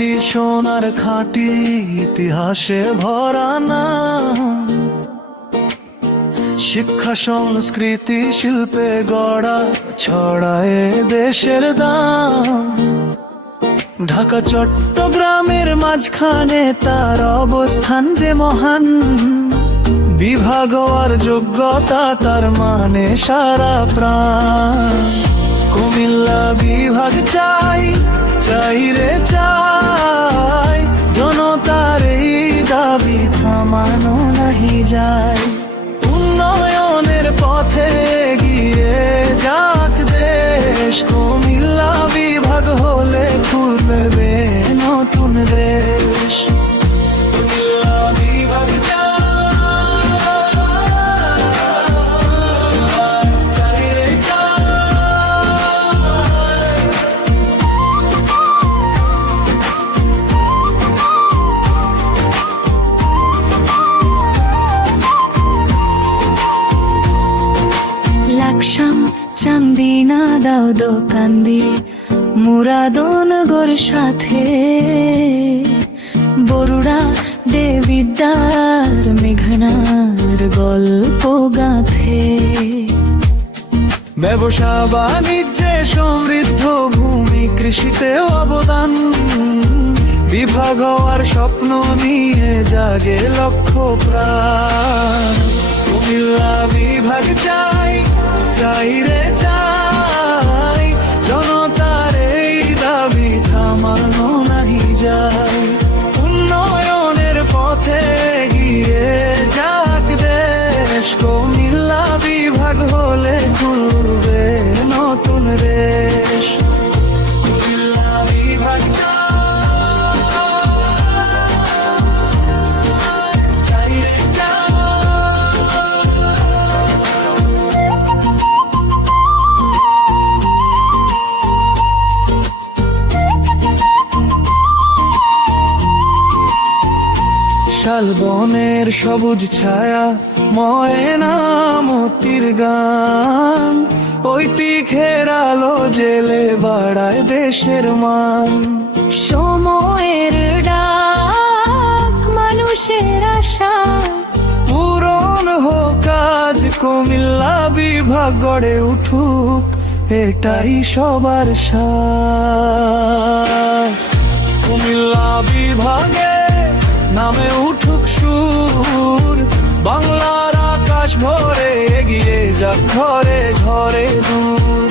মাটি সোনার খাঁটি ইতিহাসে ভরা নাম, শিক্ষা সংস্কৃতি শিল্পে গড়া ছড়ায় দেশের দাম। ঢাকা চট্টগ্রামের মাঝখানে তার অবস্থান যে মহান, বিভাগ আর যোগ্যতা তার মানে সারা প্রাণ। কুমিল্লা বিভাগ চাই, চাই রে চাই, জনতার এই দাবি থামানো নাহি যায়। উন্নয়নের পথে এগিয়ে যাক দেশ, কুমিল্লা বিভাগ হলে খুলবে নতুন দেশ। কুমিল্লা বিভাগ চাই রে চাই। লাকসাম, চান্দিনা, দাউদ কান্দি, মুরাদনগর সাথে বরুড়া, দেবিদ্বার, মেঘনার গল্প গাথে। ব্যবসা বাণিজ্যে সমৃদ্ধ ভূমি, কৃষিতে অবদান, বিভাগ হওয়ার স্বপ্ন নিয়ে জাগে লক্ষ্য প্রাণ। কুমিল্লা বিভাগ চাই, চাই রে চাই, জনতার এই দাবি থামানো নাহি যায়। উন্নয়নের পথে এগিয়ে যাক দেশ, কুমিল্লা বিভাগ হলে খুলবে নতুন দেশ। কুমিল্লা বিভাগ চাই রে চাই। শালবনের সবুজ ছায়া, ময়নামতির গান, ঐতিহ্যের আলো জেলে বাড়ায় দেশের মান। সময়ের ডাক, মানুষের আশা, পূরণ হোক কাজ, কুমিল্লা বিভাগ গড়ে উঠুক, এটাই সবার সাথ। কুমিল্লা বিভাগে নামে উঠুক সুর, বাংলার আকাশ ভরে এগিয়ে যাক ঘরে ঘরে দূর।